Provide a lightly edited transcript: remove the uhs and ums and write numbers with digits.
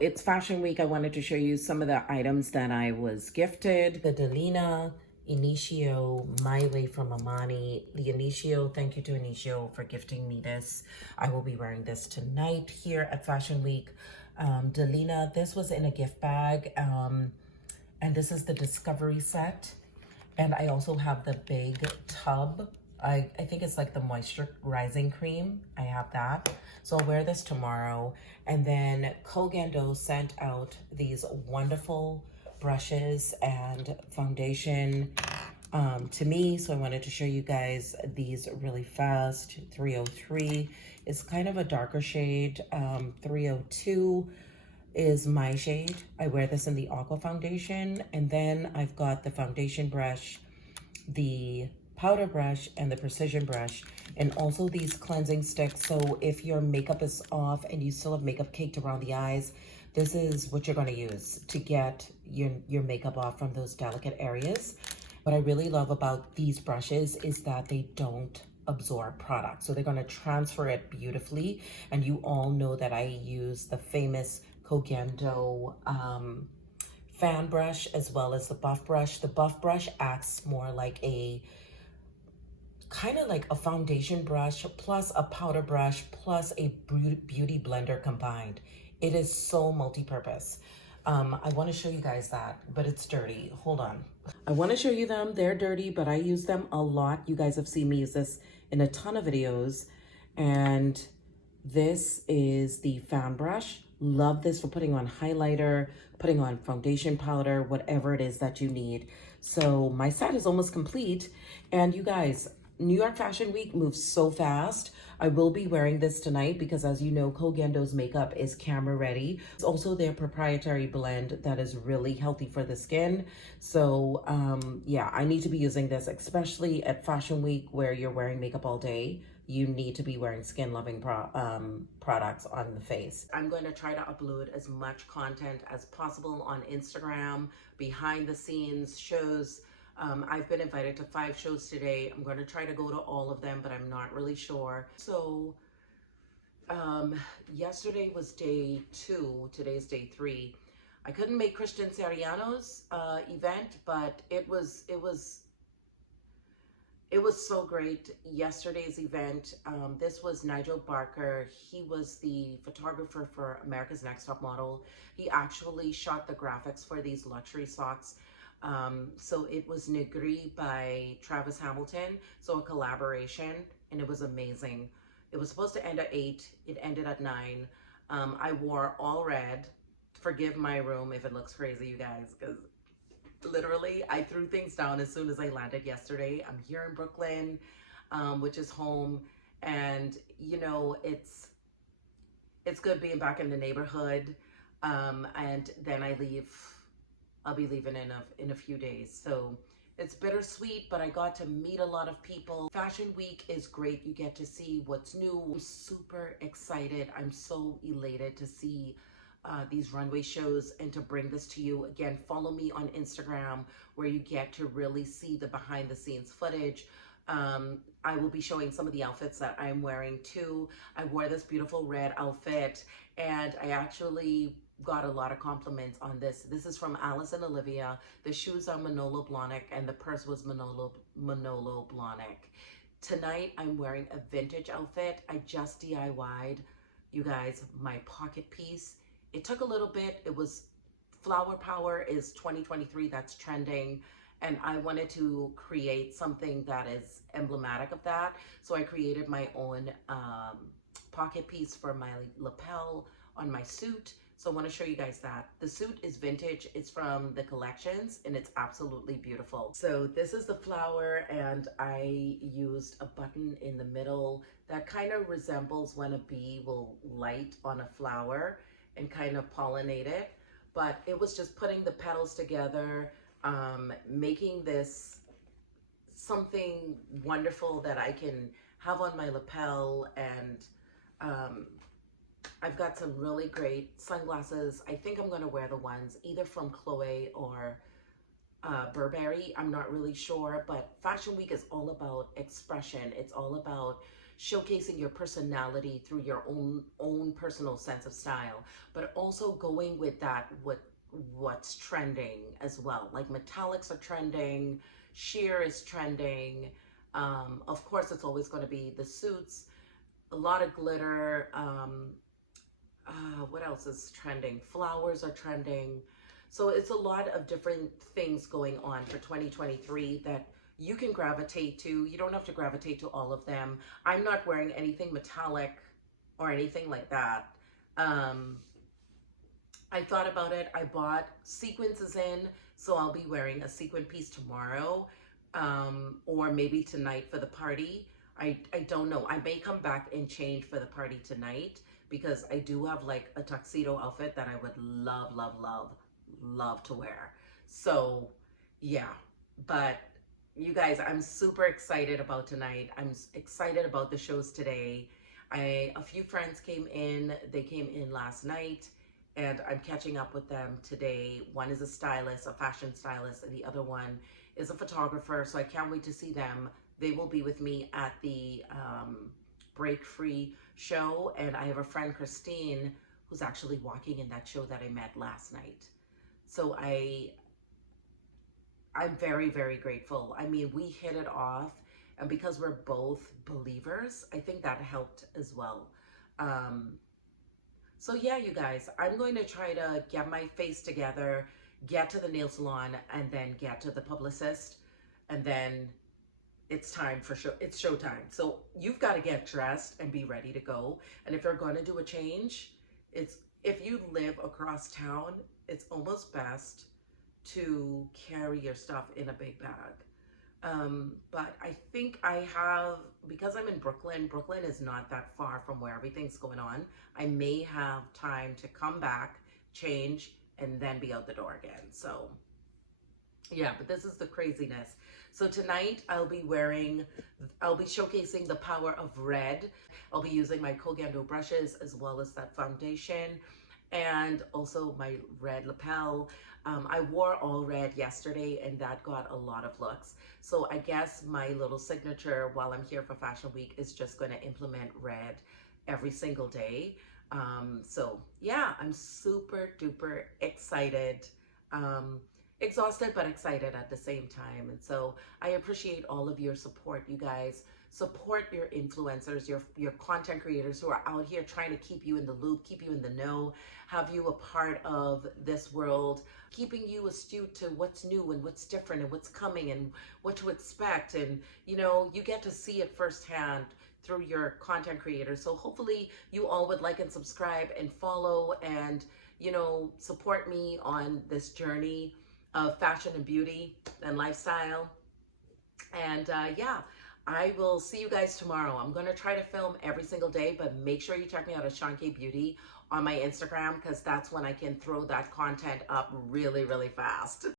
it's Fashion Week. I wanted to show you some of the items that I was gifted. The Delina Initio My Way from Amani. The Initio, thank you to Initio for gifting me this. I will be wearing this tonight here at Fashion Week. Delina, this was in a gift bag. And this is the Discovery set. And I also have the big tub. I think it's like the moisturizing cream. I have that. So I'll wear this tomorrow. And then Kogendo sent out these wonderful brushes and foundation to me. So I wanted to show you guys these really fast. 303 is kind of a darker shade. 302 is my shade. I wear this in the Aqua Foundation. And then I've got the foundation brush, the powder brush, and the precision brush, and also these cleansing sticks. So if your makeup is off and you still have makeup caked around the eyes, this is what you're going to use to get your makeup off from those delicate areas. What I really love about these brushes is that they don't absorb product. So they're going to transfer it beautifully. And you all know that I use the famous Kogendo fan brush as well as the buff brush. The buff brush acts more like a kind of like a foundation brush plus a powder brush plus a beauty blender combined. It is so multi-purpose. I want to show you guys that, but it's dirty. Hold on. I want to show you them. They're dirty, but I use them a lot. You guys have seen me use this in a ton of videos. And this is the fan brush. Love this for putting on highlighter, putting on foundation powder, whatever it is that you need. So my set is almost complete. And you guys, New York Fashion Week moves so fast. I will be wearing this tonight because, as you know, Kogendo's makeup is camera ready. It's also their proprietary blend that is really healthy for the skin. So yeah, I need to be using this, especially at Fashion Week where you're wearing makeup all day. You need to be wearing skin-loving products on the face. I'm going to try to upload as much content as possible on Instagram, behind the scenes shows. I've been invited to 5 shows today. I'm going to try to go to all of them, but I'm not really sure. So yesterday was day 2. Today's day 3. I couldn't make Christian Siriano's event, but it was so great. Yesterday's event, this was Nigel Barker. He was the photographer for America's Next Top Model. He actually shot the graphics for these luxury socks. So it was Negri by Travis Hamilton. So a collaboration, and it was amazing. It was supposed to end at 8. It ended at 9. I wore all red. Forgive my room if it looks crazy, you guys, because literally I threw things down as soon as I landed yesterday. I'm here in Brooklyn, which is home, and you know, it's good being back in the neighborhood. And then I'll be leaving in a few days, so it's bittersweet, but I got to meet a lot of people. Fashion Week is great. You get to see what's new. I'm super excited. I'm so elated to see these runway shows and to bring this to you. Again, follow me on Instagram where you get to really see the behind the scenes footage. I will be showing some of the outfits that I'm wearing too. I wore this beautiful red outfit and I actually got a lot of compliments on this. This is from Alice and Olivia. The shoes are Manolo Blahnik and the purse was Manolo Blahnik. Tonight I'm wearing a vintage outfit. I just DIY'd, you guys, my pocket piece. It took a little bit. It was Flower Power is 2023. That's trending. And I wanted to create something that is emblematic of that. So I created my own pocket piece for my lapel on my suit. So I want to show you guys that. The suit is vintage. It's from the collections and it's absolutely beautiful. So this is the flower and I used a button in the middle that kind of resembles when a bee will light on a flower and kind of pollinate it. But it was just putting the petals together, making this something wonderful that I can have on my lapel. And I've got some really great sunglasses. I think I'm going to wear the ones either from Chloe or Burberry. I'm not really sure, but Fashion Week is all about expression. It's all about showcasing your personality through your own personal sense of style, but also going with that what's trending as well. Like metallics are trending, sheer is trending. Of course, it's always going to be the suits, a lot of glitter. What else is trending? Flowers are trending. So it's a lot of different things going on for 2023 that you can gravitate to. You don't have to gravitate to all of them. I'm not wearing anything metallic or anything like that. I thought about it. I bought sequins in, so I'll be wearing a sequin piece tomorrow, or maybe tonight for the party. I don't know. I may come back and change for the party tonight because I do have like a tuxedo outfit that I would love, love, love, love to wear. So yeah, but you guys, I'm super excited about tonight. I'm excited about the shows today. A few friends came in. They came in last night and I'm catching up with them today. One is a stylist, a fashion stylist, and the other one is a photographer. So I can't wait to see them. They will be with me at the Break Free show. And I have a friend, Christine, who's actually walking in that show that I met last night. So I'm very, very grateful. I mean, we hit it off. And because we're both believers, I think that helped as well. So yeah, you guys, I'm going to try to get my face together, get to the nail salon, and then get to the publicist. And then it's time for show. It's showtime. So you've got to get dressed and be ready to go. And if you're going to do a change, if you live across town, it's almost best to carry your stuff in a big bag. But I think because I'm in Brooklyn, Brooklyn is not that far from where everything's going on. I may have time to come back, change, and then be out the door again. So yeah, but this is the craziness. So tonight I'll be showcasing the power of red. I'll be using my Kogendo brushes as well as that foundation and also my red lapel. I wore all red yesterday and that got a lot of looks. So I guess my little signature while I'm here for Fashion Week is just going to implement red every single day. So yeah, I'm super duper excited. Exhausted but excited at the same time. And so I appreciate all of your support, you guys. Support your influencers, your content creators who are out here trying to keep you in the loop, keep you in the know, have you a part of this world, keeping you astute to what's new and what's different and what's coming and what to expect. And you know, you get to see it firsthand through your content creators. So hopefully you all would like and subscribe and follow and, you know, support me on this journey of fashion and beauty and lifestyle. And yeah, I will see you guys tomorrow. I'm going to try to film every single day, but make sure you check me out at Seankbeauty on my Instagram because that's when I can throw that content up really, really fast.